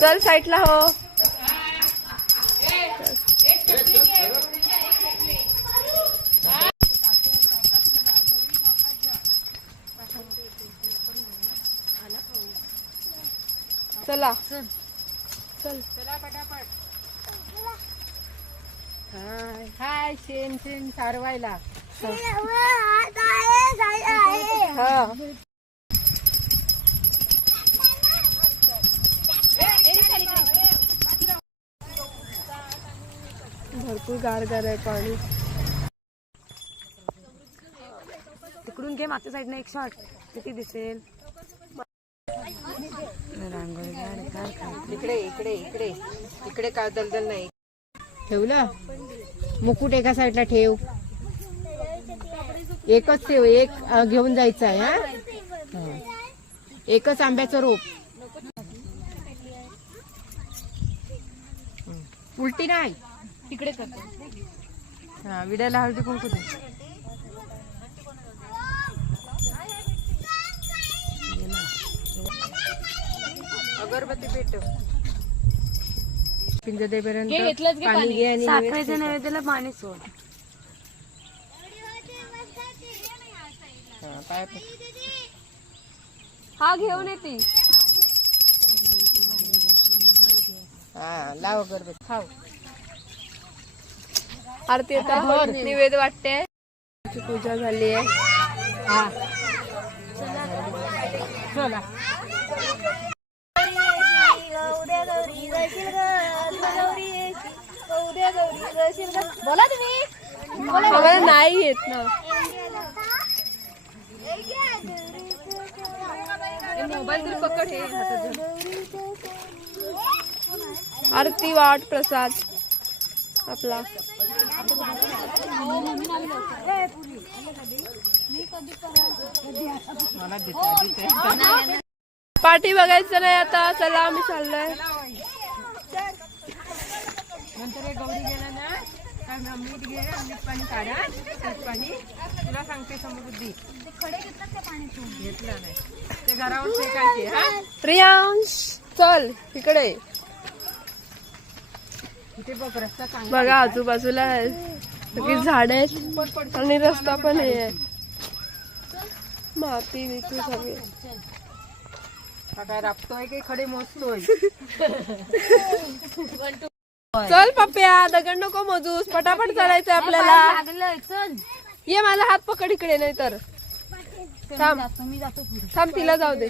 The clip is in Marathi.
चल साईडला हो. चला चल चला पटापट. हाय हाय शेण शेण सारवायला. हा भरपूर गारगार आहे पाणी. तिकडून घे मागच्या साईडने एक शॉट किती दिसेल. इकडे इकडे इकडे इकडे काय दलदल नाही. ठेवलं मुकुट एका साईडला ठेव. एकच ठेव. एक घेऊन जायचं आहे. हा एकच आंब्याचं रोप. उलटी नाही तिकडे करतो. हा विड्याला हळदी कुंकू दे. अगरबत्ती पेटव. पिंज देपर्यंत पाणी घे आणि साखरेच्या नैवेद्याला पाणी सोड. हा घेऊन येते. हा लाव अगरबत्ती. खाऊ आरती आता निवेद वाटते. पूजा झाली आहे. हा चला. बोला तुम्ही. आम्हाला नाही येत ना. मोबाईल तरी पकड. हे आरती वाट प्रसाद आपला. पार्टी बघायचं नाही आता. चला आम्ही चाललोय. नंतर गौरी गेला ना मीठ घे. मीठ पाणी काढा. मीठ पाणी तुला सांगते समृद्धी. घेतलं नाही ते घरावर फेकायचे. हा प्रियांश चल तिकडे. इथे बघ रस्ता चांगला. बघा आजूबाजूला सगळी झाड आहेत आणि रस्ता पण हे आहे. माती बिती सगळी. हा काय राबतोय की खडे मोजतोय. चल पप्प्या दगड नको मोजूस. पटापट चढायचंय आपल्याला. ये माझा हात पकड इकडे. नाही तर थांब थांब तिला जाऊ दे.